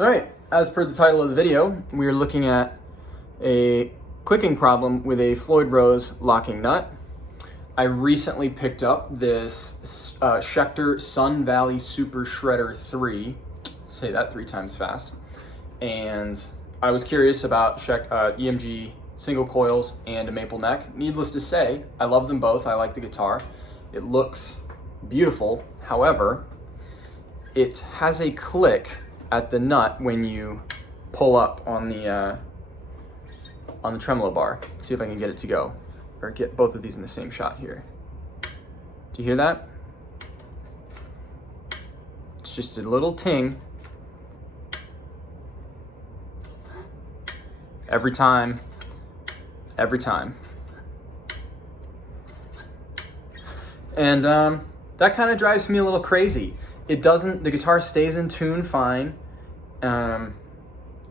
All right, as per the title of the video, we are looking at a clicking problem with a Floyd Rose locking nut. I recently picked up this Schecter Sun Valley Super Shredder 3, say that 3 times fast, and I was curious about EMG single coils and a maple neck. Needless to say, I love them both. I like the guitar. It looks beautiful. However, it has a click at the nut when you pull up on the tremolo bar. Let's see if I can get it to go, or get both of these in the same shot here. Do you hear that? It's just a little ting. Every time. And that kind of drives me a little crazy. The guitar stays in tune fine, and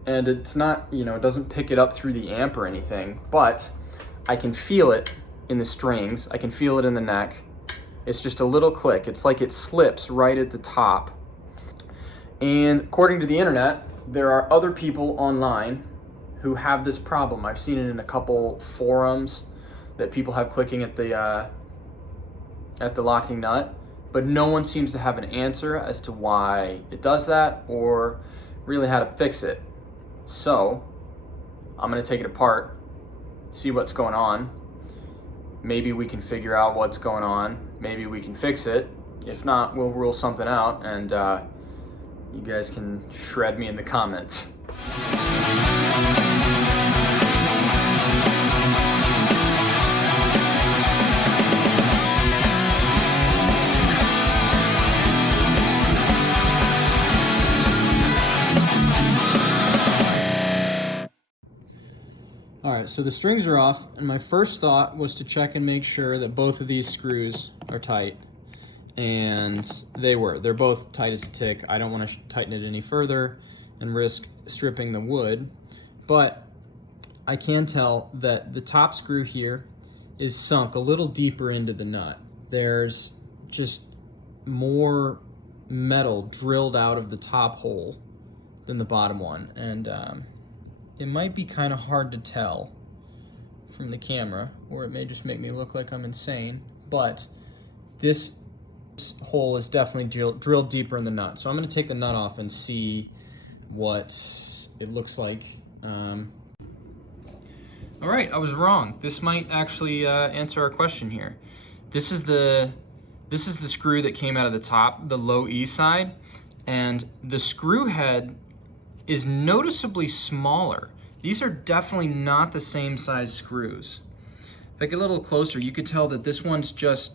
it's not, it doesn't pick it up through the amp or anything, but I can feel it in the strings, I can feel it in the neck. It's just a little click. It's like it slips right at the top. And according to the internet, there are other people online who have this problem. I've seen it in a couple forums that people have clicking at the locking nut, but no one seems to have an answer as to why it does that or really how to fix it. So I'm gonna take it apart, see what's going on. Maybe we can figure out what's going on. Maybe we can fix it. If not, we'll rule something out, and you guys can shred me in the comments. All right, so the strings are off, and my first thought was to check and make sure that both of these screws are tight, and they were. They're both tight as a tick. I don't want to tighten it any further and risk stripping the wood, but I can tell that the top screw here is sunk a little deeper into the nut. There's just more metal drilled out of the top hole than the bottom one, and it might be kind of hard to tell from the camera, or it may just make me look like I'm insane, but this hole is definitely drilled deeper in the nut. So I'm going to take the nut off and see what it looks like. All right, I was wrong. This might actually answer our question here. This is the screw that came out of the top, the low E side, and the screw head is noticeably smaller. These are definitely not the same size screws. If I get a little closer, you could tell that this one's just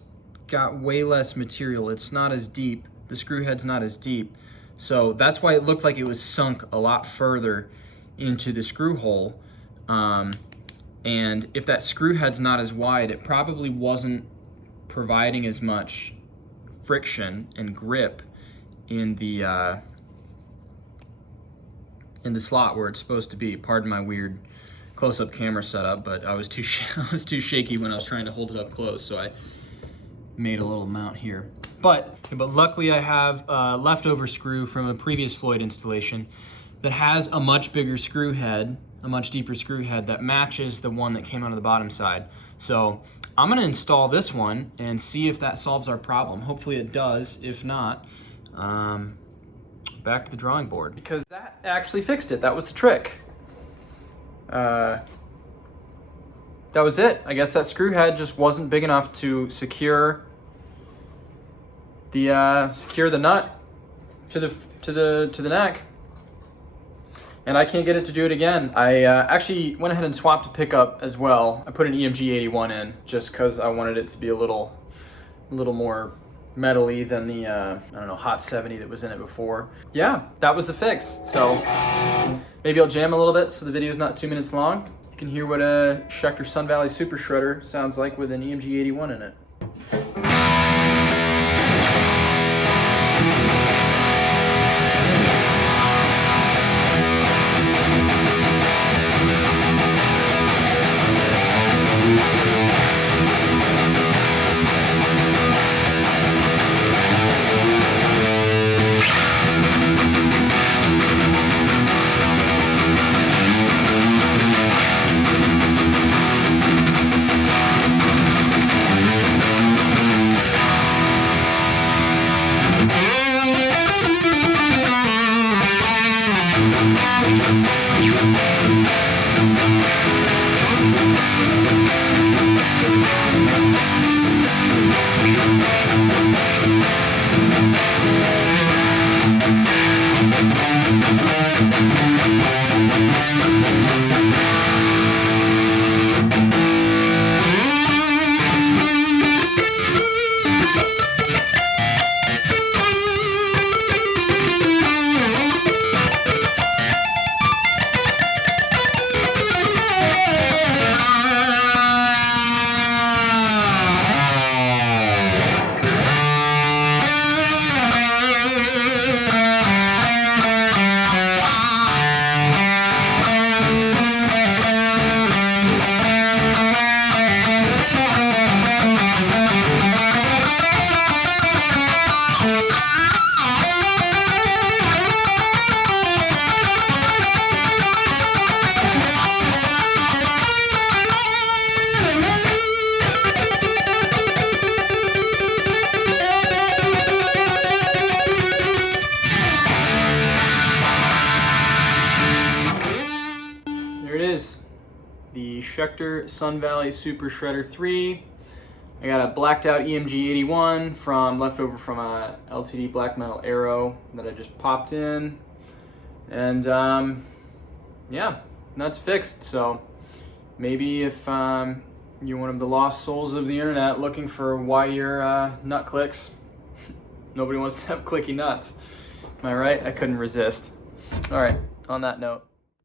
got way less material. It's not as deep. The screw head's not as deep. So that's why it looked like it was sunk a lot further into the screw hole. And if that screw head's not as wide, it probably wasn't providing as much friction and grip in the slot where it's supposed to be. Pardon my weird close-up camera setup, but I was too shaky when I was trying to hold it up close, so I made a little mount here. But luckily I have a leftover screw from a previous Floyd installation that has a much bigger screw head, a much deeper screw head that matches the one that came out of the bottom side. So I'm gonna install this one and see if that solves our problem. Hopefully it does. If not, back to the drawing board, because that actually fixed it. That was the trick. That was it. I guess that screw head just wasn't big enough to secure the nut to the neck, and I can't get it to do it again. I actually went ahead and swapped a pickup as well. I put an EMG 81 in just because I wanted it to be a little more metally than the I don't know, Hot 70 that was in it before. Yeah, that was the fix. So maybe I'll jam a little bit so the video is not 2 minutes long. You can hear what a Schecter Sun Valley Super Shredder sounds like with an EMG 81 in it. There it is, the Schecter Sun Valley Super Shredder 3. I got a blacked out EMG 81 leftover from a LTD black metal arrow that I just popped in. And yeah, that's fixed. So maybe if you're one of the lost souls of the internet looking for why your nut clicks, nobody wants to have clicky nuts. Am I right? I couldn't resist. All right, on that note.